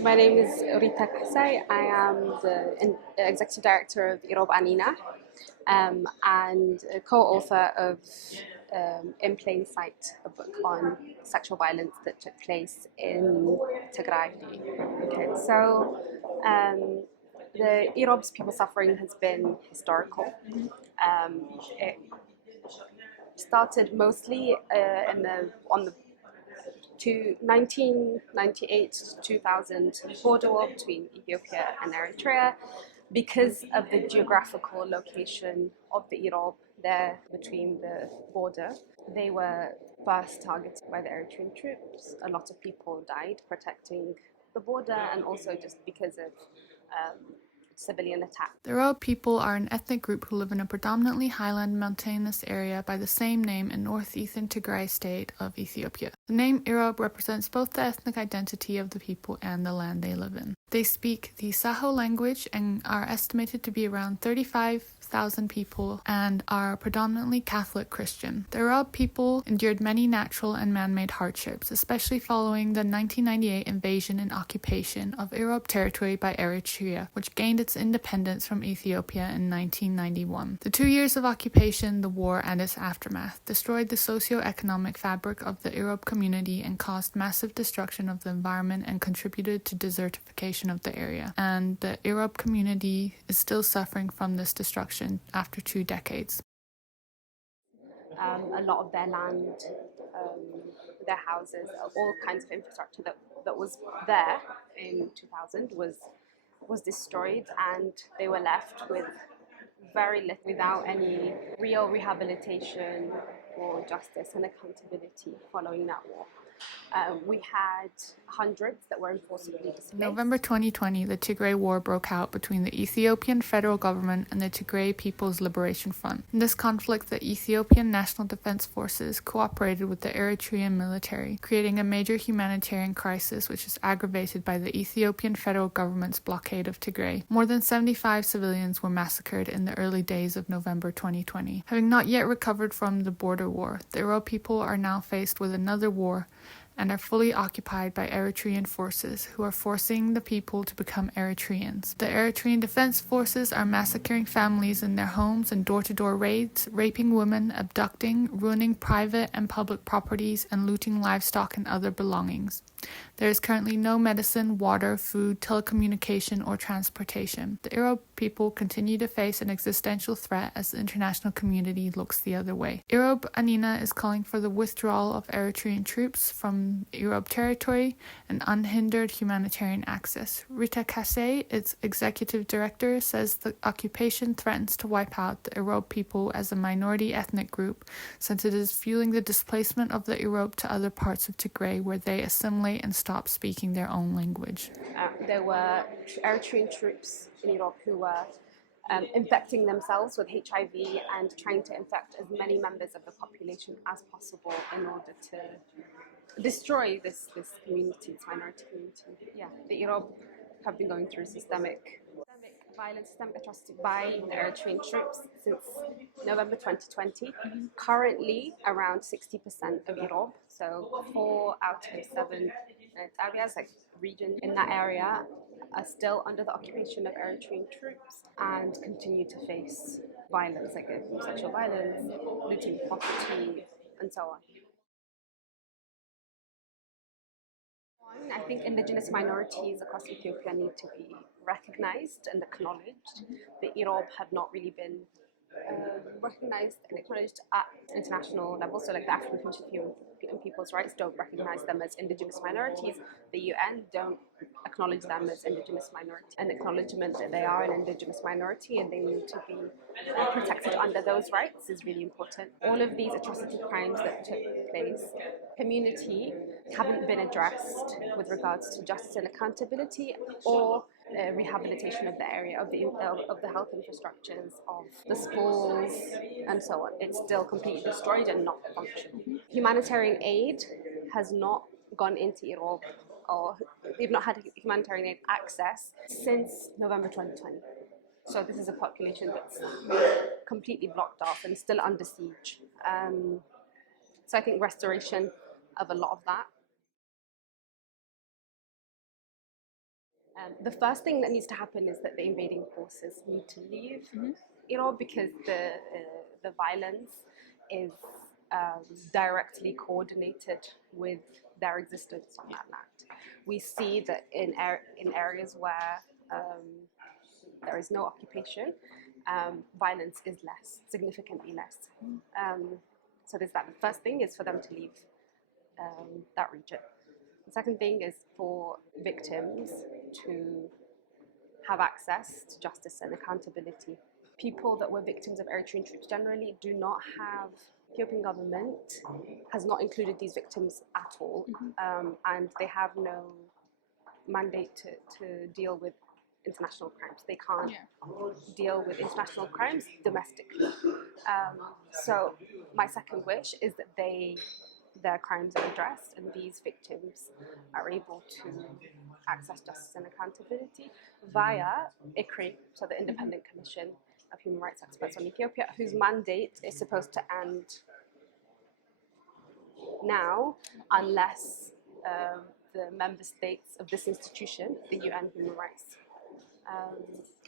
My name is Rita Kahsay. I am the Executive Director of Irob Anina and co-author of In Plain Sight, a book on sexual violence that took place in Tigray. Okay, so the Irob's people suffering has been historical. It started mostly on the 1998 to 2000 border war between Ethiopia and Eritrea. Because of the geographical location of the Irob there between the border, they were first targeted by the Eritrean troops. A lot of people died protecting the border, and also just because of civilian attack. The Irob people are an ethnic group who live in a predominantly highland mountainous area by the same name in northeastern Tigray state of Ethiopia. The name Irob represents both the ethnic identity of the people and the land they live in. They speak the Saho language and are estimated to be around 35,000 people and are predominantly Catholic Christian. The Irob people endured many natural and man-made hardships, especially following the 1998 invasion and occupation of Irob territory by Eritrea, which gained its independence from Ethiopia in 1991. The 2 years of occupation, the war, and its aftermath destroyed the socio-economic fabric of the Irob community and caused massive destruction of the environment and contributed to desertification of the area. And the Irob community is still suffering from this destruction after 2 decades. A lot of their land, their houses, all kinds of infrastructure that was there in 2000 was destroyed, and they were left with very little, without any real rehabilitation or justice and accountability following that war. We had hundreds that were enforcibly displaced. In November 2020, the Tigray War broke out between the Ethiopian federal government and the Tigray People's Liberation Front. In this conflict, the Ethiopian National Defense Forces cooperated with the Eritrean military, creating a major humanitarian crisis which is aggravated by the Ethiopian federal government's blockade of Tigray. More than 75 civilians were massacred in the early days of November 2020. Having not yet recovered from the border war, the Irob people are now faced with another war and are fully occupied by Eritrean forces who are forcing the people to become Eritreans. The Eritrean Defense Forces are massacring families in their homes and door-to-door raids, raping women, abducting, ruining private and public properties, and looting livestock and other belongings. There is currently no medicine, water, food, telecommunication, or transportation. The Irob people continue to face an existential threat as the international community looks the other way. Irob Anina is calling for the withdrawal of Eritrean troops from Irob territory and unhindered humanitarian access. Rita Kahsay, its executive director, says the occupation threatens to wipe out the Irob people as a minority ethnic group, since it is fueling the displacement of the Irob to other parts of Tigray where they assimilate and stop speaking their own language. There were Eritrean troops in Europe who were infecting themselves with HIV and trying to infect as many members of the population as possible in order to destroy this community, this minority community. Yeah, the Irob have been going through systemic violence, systemic atrocity by the Eritrean troops since November 2020. Currently, around 60% of Irob, so 4 out of 7 areas, like region in that area, are still under the occupation of Eritrean troops and continue to face violence, like sexual violence, looting property, and so on. I think indigenous minorities across Ethiopia need to be recognized and acknowledged. The Irob have not really been recognized and acknowledged at international level. So like the African Commission on People's Rights don't recognize them as indigenous minorities. The UN don't acknowledge them as indigenous minorities. An acknowledgement that they are an indigenous minority and they need to be protected under those rights is really important. All of these atrocity crimes that took place, community haven't been addressed with regards to justice and accountability or rehabilitation of the area, of the health infrastructures, of the schools, and so on. It's still completely destroyed and not functional. Humanitarian aid has not gone into Irob, or we've not had humanitarian aid access since November 2020. So this is a population that's completely blocked off and still under siege. So I think restoration of a lot of that The first thing that needs to happen is that the invading forces need to leave Irob, because the violence is directly coordinated with their existence on that land. We see that in areas where there is no occupation, violence is less, significantly less. So there's that. The first thing is for them to leave that region. The second thing is for victims to have access to justice and accountability. People that were victims of Eritrean troops generally do not have, Ethiopian government has not included these victims at all, and they have no mandate to deal with international crimes. They can't deal with international crimes domestically. So my second wish is that their crimes are addressed and these victims are able to access justice and accountability via ICRI, so the Independent Commission of Human Rights Experts on Ethiopia, whose mandate is supposed to end now unless the member states of this institution, the UN Human Rights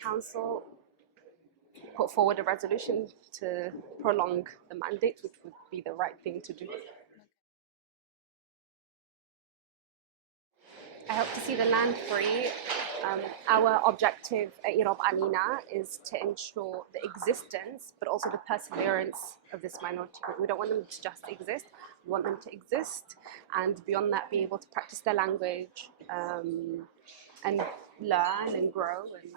Council, put forward a resolution to prolong the mandate, which would be the right thing to do. I hope to see the land free. Our objective at Irob Anina is to ensure the existence, but also the perseverance of this minority group. We don't want them to just exist. We want them to exist, and beyond that, be able to practice their language and learn and grow and